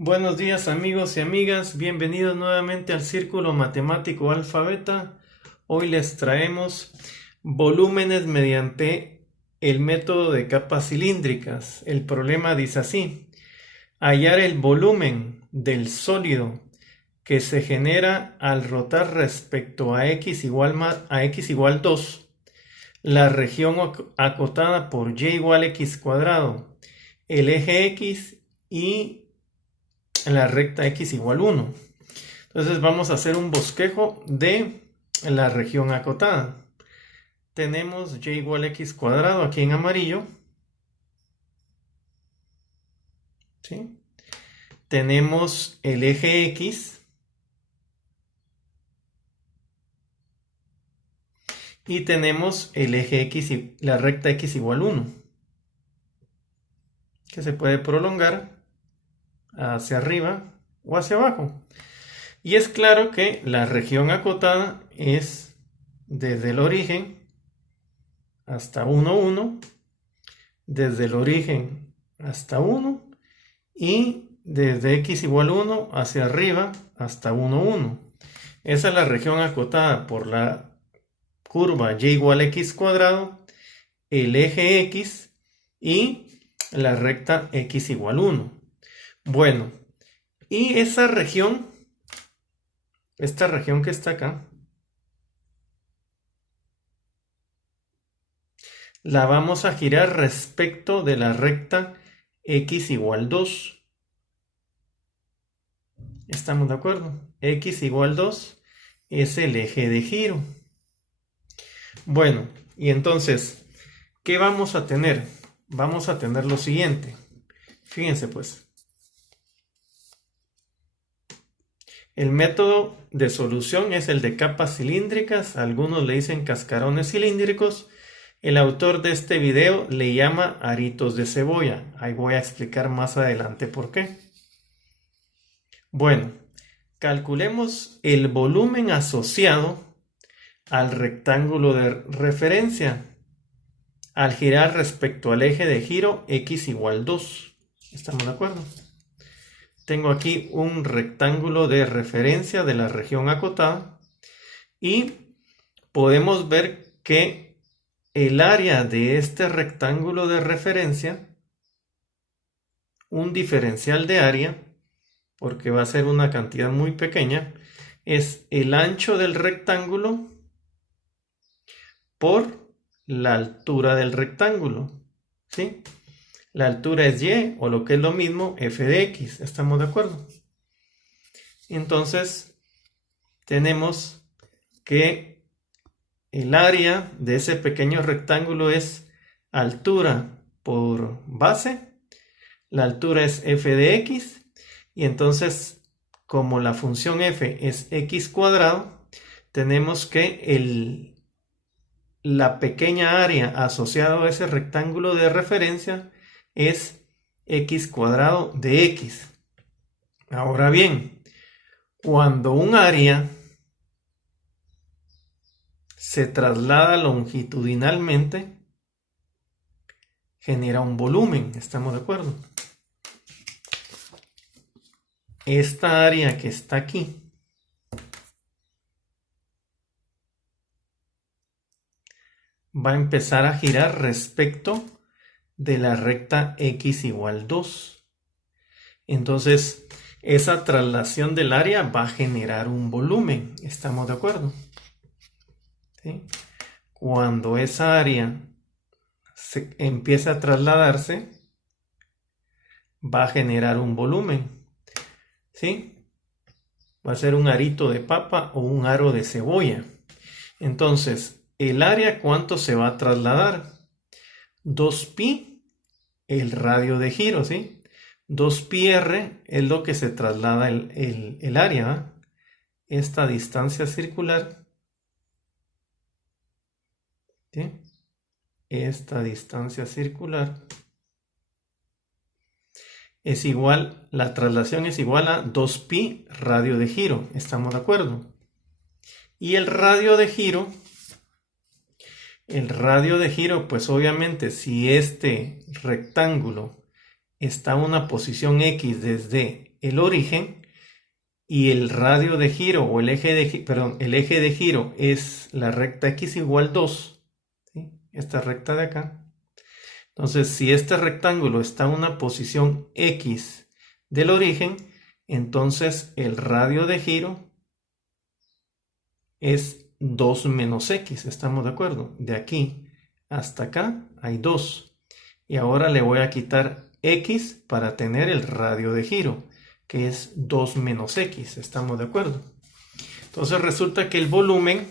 Buenos días amigos y amigas, bienvenidos nuevamente al Círculo Matemático Alfa Beta. Hoy les traemos volúmenes mediante el método de capas cilíndricas. El problema dice así: hallar el volumen del sólido que se genera al rotar respecto a x igual 2, la región acotada por y igual x cuadrado, el eje x y la recta x igual 1. Entonces vamos a hacer un bosquejo de la región acotada. Tenemos y igual x cuadrado aquí en amarillo, ¿sí? Tenemos el eje x y tenemos el eje x y la recta x igual 1, que se puede prolongar hacia arriba o hacia abajo. Y es claro que la región acotada es desde el origen hasta 1, 1, desde el origen hasta 1 y desde x igual 1 hacia arriba hasta 1, 1. Esa es la región acotada por la curva y igual x cuadrado, el eje x y la recta x igual 1. Bueno, y esta región que está acá, la vamos a girar respecto de la recta x igual 2. ¿Estamos de acuerdo? X igual 2 es el eje de giro. Bueno, y entonces, ¿qué vamos a tener? Vamos a tener lo siguiente. Fíjense pues. El método de solución es el de capas cilíndricas. Algunos le dicen cascarones cilíndricos. El autor de este video le llama aritos de cebolla. Ahí voy a explicar más adelante por qué. Bueno, calculemos el volumen asociado al rectángulo de referencia al girar respecto al eje de giro x igual 2. ¿Estamos de acuerdo? Tengo aquí un rectángulo de referencia de la región acotada y podemos ver que el área de este rectángulo de referencia, un diferencial de área, porque va a ser una cantidad muy pequeña, es el ancho del rectángulo por la altura del rectángulo, ¿sí? La altura es y, o lo que es lo mismo, f de x. ¿Estamos de acuerdo? Entonces, tenemos que el área de ese pequeño rectángulo es altura por base. La altura es f de x. Y entonces, como la función f es x cuadrado, tenemos que la pequeña área asociada a ese rectángulo de referencia es x cuadrado de x. Ahora bien, cuando un área se traslada longitudinalmente, genera un volumen. ¿Estamos de acuerdo? Esta área que está aquí va a empezar a girar respecto de la recta x igual 2. Entonces, esa traslación del área va a generar un volumen. ¿Estamos de acuerdo? ¿Sí? Cuando esa área se empieza a trasladarse, va a generar un volumen. ¿Sí? Va a ser un arito de papa o un aro de cebolla. Entonces, el área, ¿cuánto se va a trasladar? 2pi, el radio de giro, ¿sí? 2πr es lo que se traslada el área, ¿eh? Esta distancia circular, ¿sí? Esta distancia circular es igual, la traslación es igual a 2pi radio de giro. ¿Estamos de acuerdo? Y el radio de giro, pues obviamente si este rectángulo está a una posición x desde el origen y el radio de giro o el eje de giro es la recta x igual 2, ¿sí? Esta recta de acá. Entonces, si este rectángulo está en una posición x del origen, entonces el radio de giro es 2 menos x, ¿estamos de acuerdo? De aquí hasta acá hay 2. Y ahora le voy a quitar x para tener el radio de giro, que es 2 menos x, ¿estamos de acuerdo? Entonces resulta que el volumen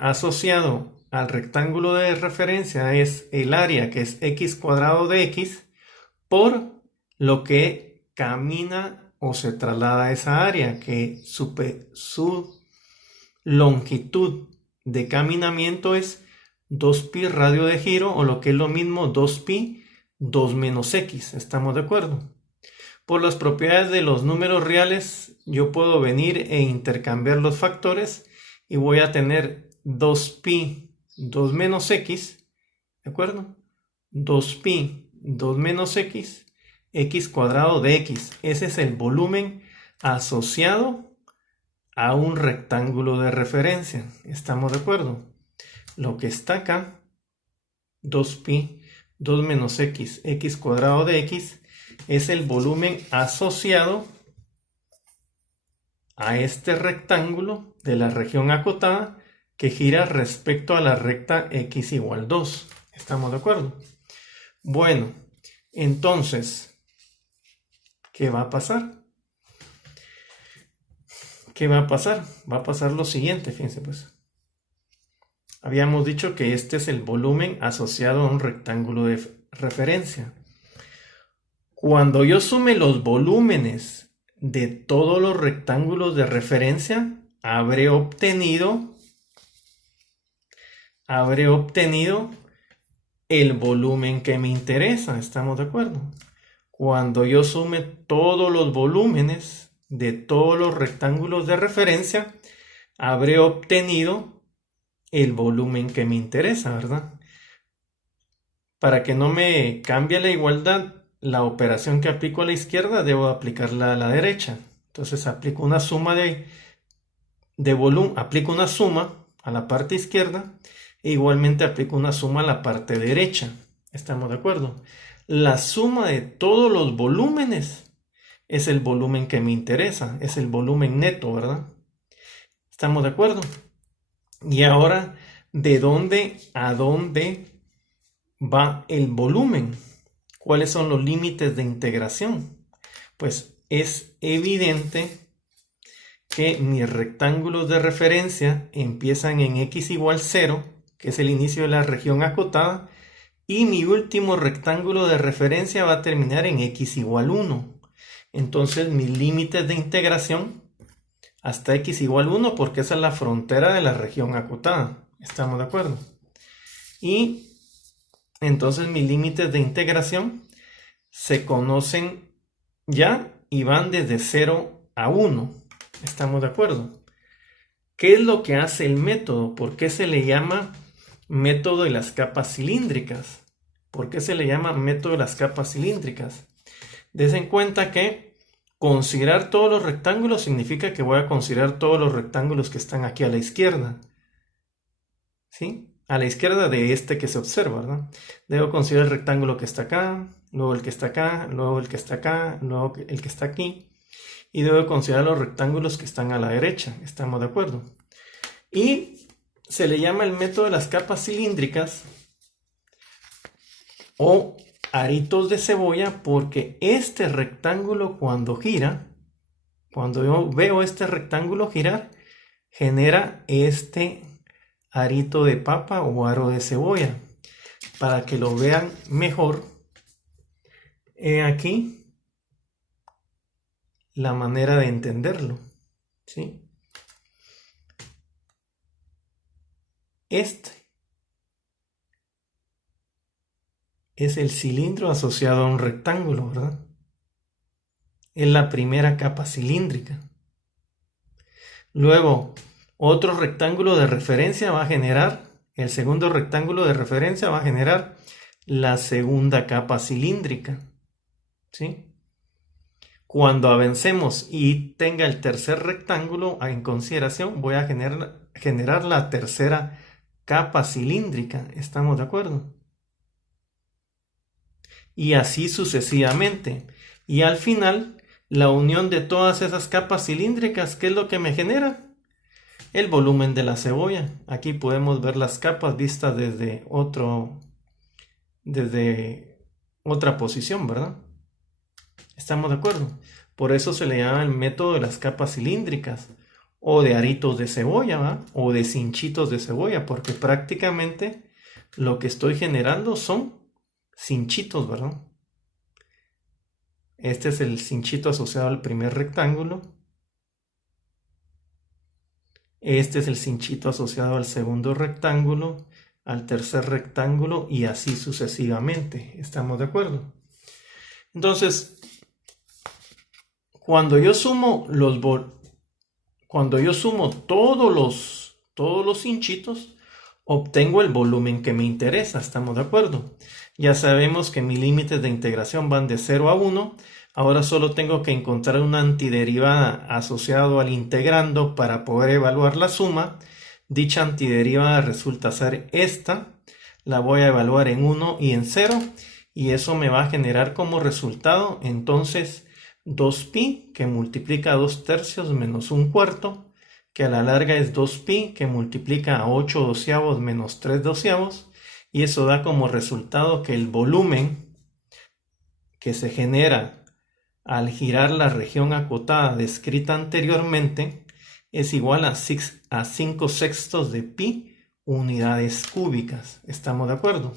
asociado al rectángulo de referencia es el área, que es x cuadrado de x, por lo que camina o se traslada a esa área, que su longitud de caminamiento es 2pi radio de giro, o lo que es lo mismo 2pi 2 menos x, ¿estamos de acuerdo? Por las propiedades de los números reales, yo puedo venir e intercambiar los factores y voy a tener 2pi 2 menos x, ¿de acuerdo? 2pi 2 menos x, x cuadrado de x. Ese es el volumen asociado a un rectángulo de referencia, ¿estamos de acuerdo? Lo que está acá, 2pi 2 menos x, x cuadrado de x, es el volumen asociado a este rectángulo de la región acotada que gira respecto a la recta x igual 2. ¿Estamos de acuerdo? Bueno, entonces, ¿qué va a pasar? ¿Qué va a pasar? Va a pasar lo siguiente, fíjense pues. Habíamos dicho que este es el volumen asociado a un rectángulo de referencia. Cuando yo sume los volúmenes de todos los rectángulos de referencia, habré obtenido el volumen que me interesa. ¿Estamos de acuerdo? Cuando yo sume todos los volúmenes de todos los rectángulos de referencia, habré obtenido el volumen que me interesa, ¿verdad? Para que no me cambie la igualdad, la operación que aplico a la izquierda debo aplicarla a la derecha. Entonces aplico una suma de volumen, aplico una suma a la parte izquierda e igualmente aplico una suma a la parte derecha. ¿Estamos de acuerdo? La suma de todos los volúmenes es el volumen que me interesa, es el volumen neto, ¿verdad? ¿Estamos de acuerdo? Y ahora, ¿de dónde a dónde va el volumen? ¿Cuáles son los límites de integración? Pues es evidente que mis rectángulos de referencia empiezan en x igual 0, que es el inicio de la región acotada, y mi último rectángulo de referencia va a terminar en x igual 1. Entonces mis límites de integración hasta x igual 1, porque esa es la frontera de la región acotada. ¿Estamos de acuerdo? Y entonces mis límites de integración se conocen ya y van desde 0 a 1. ¿Estamos de acuerdo? ¿Qué es lo que hace el método? ¿Por qué se le llama método de las capas cilíndricas? ¿Por qué se le llama método de las capas cilíndricas? Dense en cuenta que considerar todos los rectángulos significa que voy a considerar todos los rectángulos que están aquí a la izquierda. ¿Sí? A la izquierda de este que se observa, ¿verdad? Debo considerar el rectángulo que está acá, luego el que está acá, luego el que está acá, luego el que está aquí. Y debo considerar los rectángulos que están a la derecha. ¿Estamos de acuerdo? Y se le llama el método de las capas cilíndricas o aritos de cebolla porque este rectángulo cuando gira, cuando yo veo este rectángulo girar, genera este arito de papa o aro de cebolla. Para que lo vean mejor, he aquí la manera de entenderlo, ¿sí? Este es el cilindro asociado a un rectángulo, ¿verdad? Es la primera capa cilíndrica. Luego, otro rectángulo de referencia va a generar, el segundo rectángulo de referencia va a generar la segunda capa cilíndrica, ¿sí? Cuando avancemos y tenga el tercer rectángulo en consideración, voy a generar la tercera capa cilíndrica. ¿Estamos de acuerdo? Y así sucesivamente. Y al final, la unión de todas esas capas cilíndricas, ¿qué es lo que me genera? El volumen de la cebolla. Aquí podemos ver las capas vistas desde otra posición, ¿verdad? ¿Estamos de acuerdo? Por eso se le llama el método de las capas cilíndricas o de aritos de cebolla, ¿verdad? O de cinchitos de cebolla, porque prácticamente lo que estoy generando son cinchitos, ¿verdad? Este es el cinchito asociado al primer rectángulo. Este es el cinchito asociado al segundo rectángulo, al tercer rectángulo y así sucesivamente. ¿Estamos de acuerdo? Entonces, cuando yo sumo todos los cinchitos, obtengo el volumen que me interesa. ¿Estamos de acuerdo? Ya sabemos que mis límites de integración van de 0 a 1. Ahora solo tengo que encontrar una antiderivada asociado al integrando para poder evaluar la suma. Dicha antiderivada resulta ser esta. La voy a evaluar en 1 y en 0. Y eso me va a generar como resultado entonces 2pi que multiplica a 2 tercios menos 1 cuarto, que a la larga es 2pi que multiplica a 8 doceavos menos 3 doceavos, y eso da como resultado que el volumen que se genera al girar la región acotada descrita anteriormente es igual a 5 sextos de pi unidades cúbicas. ¿Estamos de acuerdo?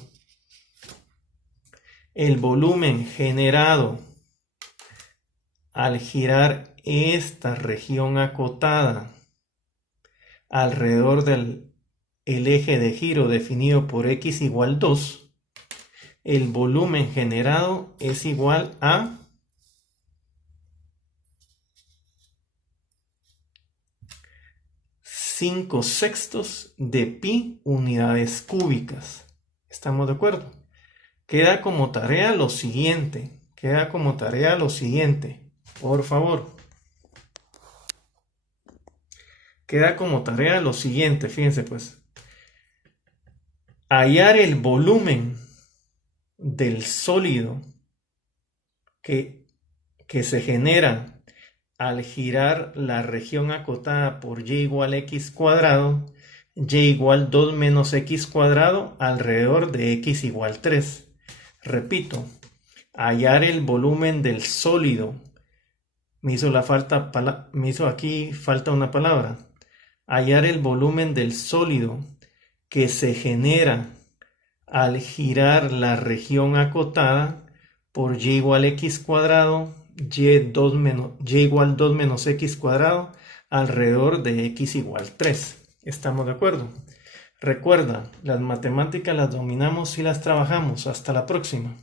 El volumen generado al girar esta región acotada alrededor del eje de giro definido por x igual 2, el volumen generado es igual a 5 sextos de pi unidades cúbicas. ¿Estamos de acuerdo? Queda como tarea lo siguiente. Por favor. Queda como tarea lo siguiente, fíjense pues. Hallar el volumen del sólido que se genera al girar la región acotada por y igual x cuadrado, y igual 2 menos x cuadrado alrededor de x igual 3. Repito, hallar el volumen del sólido. Me hizo aquí falta una palabra. Hallar el volumen del sólido que se genera al girar la región acotada por y igual x cuadrado, y igual 2 menos x cuadrado alrededor de x igual 3. ¿Estamos de acuerdo? Recuerda, las matemáticas las dominamos y las trabajamos. Hasta la próxima.